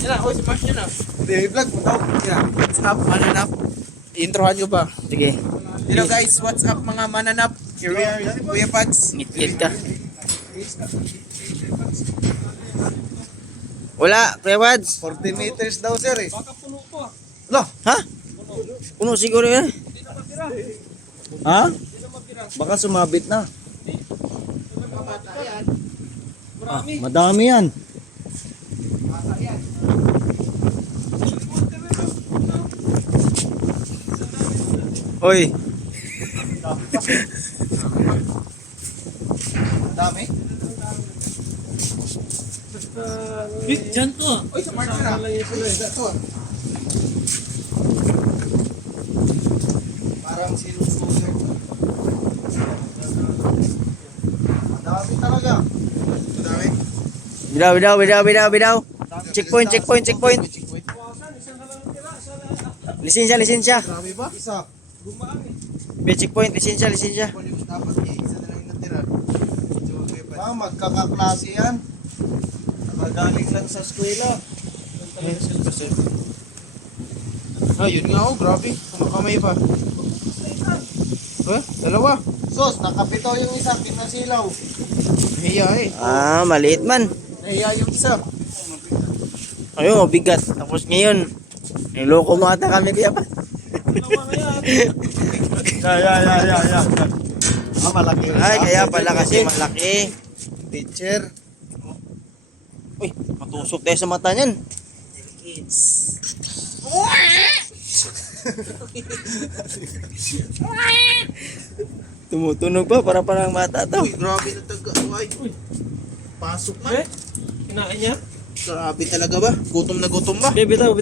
Yan na, oy, smash nyo na. I-vlog mo daw. Yeah, what's up, mananap? Introhan nyo ba? Sige. Hello guys, what's up mga mananap? Here we are, Kuya Pads. Ngit-ngit ka. Wala, Kuya Wads. 40 meters daw sir eh. Baka puno po ah. Lo, ha? Puno siguro yan. Hindi na matira. Ha? Hindi na matira. Baka sumabit na. Nagkabata yan. Ah, Marami. madami yan. Bata yan. Oy, Dami? Diyan to ah. Oy, sa market na. Ito ah. Parang sinusuyo. Madami talaga. Madami. bidaw. Checkpoint. Lisensya. Marami ba? Isa. Be checkpoint, lisensya. Dapat eh, isa na lang yung natira. Ah, magkakaklase yan. Nakagaling lang sa eskwela. Ah, yun nga oh, grabe. Kumakamay pa. Dalawa. Sos, nakapito yung isa, pinasilaw. Nahiya eh. Ah, maliit man. Nahiya yung isa. Ayun, bigat. Tapos ngayon, niloko mo ata kami Kuya pa. Ya. Ah, malaki rin. Ay, kaya pala kasi malaki. Teacher. Uy, matusok tayo sa mata niyan. Tumutunog pa, parang mata to. Uy, grabe na taga. Uy, pasok man. Kinain niya? Grabe talaga ba? Gutom na gutom ba? Bitaw.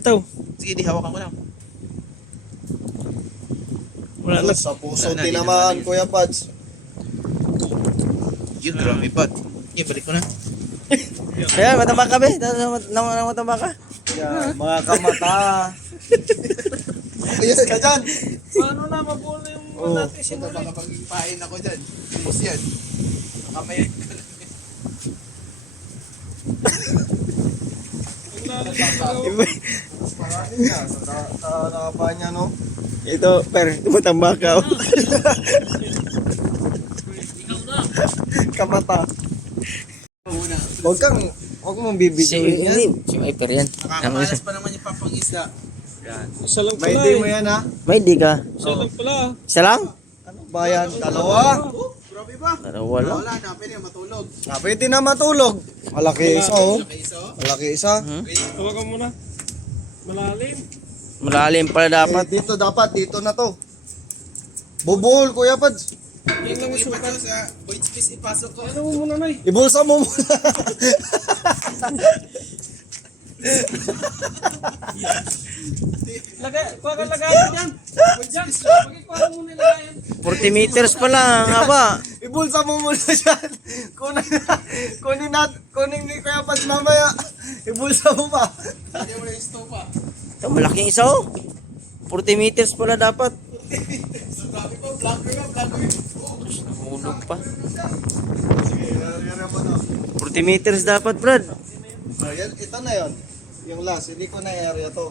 Sige, di hawakan ko na. Wala na. Sa puso Wala na, tinamaan, di naman Kuya Pads. Yun, grabe pa. Okay, balik ko na. Kaya, matamba ka be. Matamba ka. Yan, mga kamata. Ayos ka dyan. Paano na mabuo na yung Oh, natin sinuli? Baka pag-ipain ako dyan. Bus yan. Kamay ka na. Marami nga. Sa nakapa niya, no? Ito, matamba ka. Kamata. Huwag mong bibigyan yan. Si Viper yan. Nakakamalas pa naman yung papangisda. Yan. Isa lang May pala day eh. mo yan, ha? May di ka. Isa lang pala. Isa lang? Ano ba yan? Dalawa? Oh, grabe ba? Dalawa lang. Wala na, pwede matulog. Ah, pwede na matulog. Malaki isa, oh. Okay, so, Malaki isa. Tawagan mo na. Malalim. Malalim pala dapat. Dito dapat, dito na to. Bubuhol, Kuya Pads. Yan lang yung ipat sukat. sa void space ipasok ko. Ano mo muna na eh. Ibulsa mo muna. Kuha ka lagayan dyan. Dyan. Kuha mo muna lagayan. 40 meters pa lang, haba. Ibulsa mo muna dyan. Kunin ni Kuya Pads mamaya. Ibulsa mo pa. Hindi mo na yung stove pa. Ito, malaking isa oh. 40 meters pala dapat. So, grabe pa, vlogger ka, vlogger. Nahulog pa. Sige, yan mo na. 40 meters dapat, Brad. Ito na yon. Yung last, hindi ko na area to.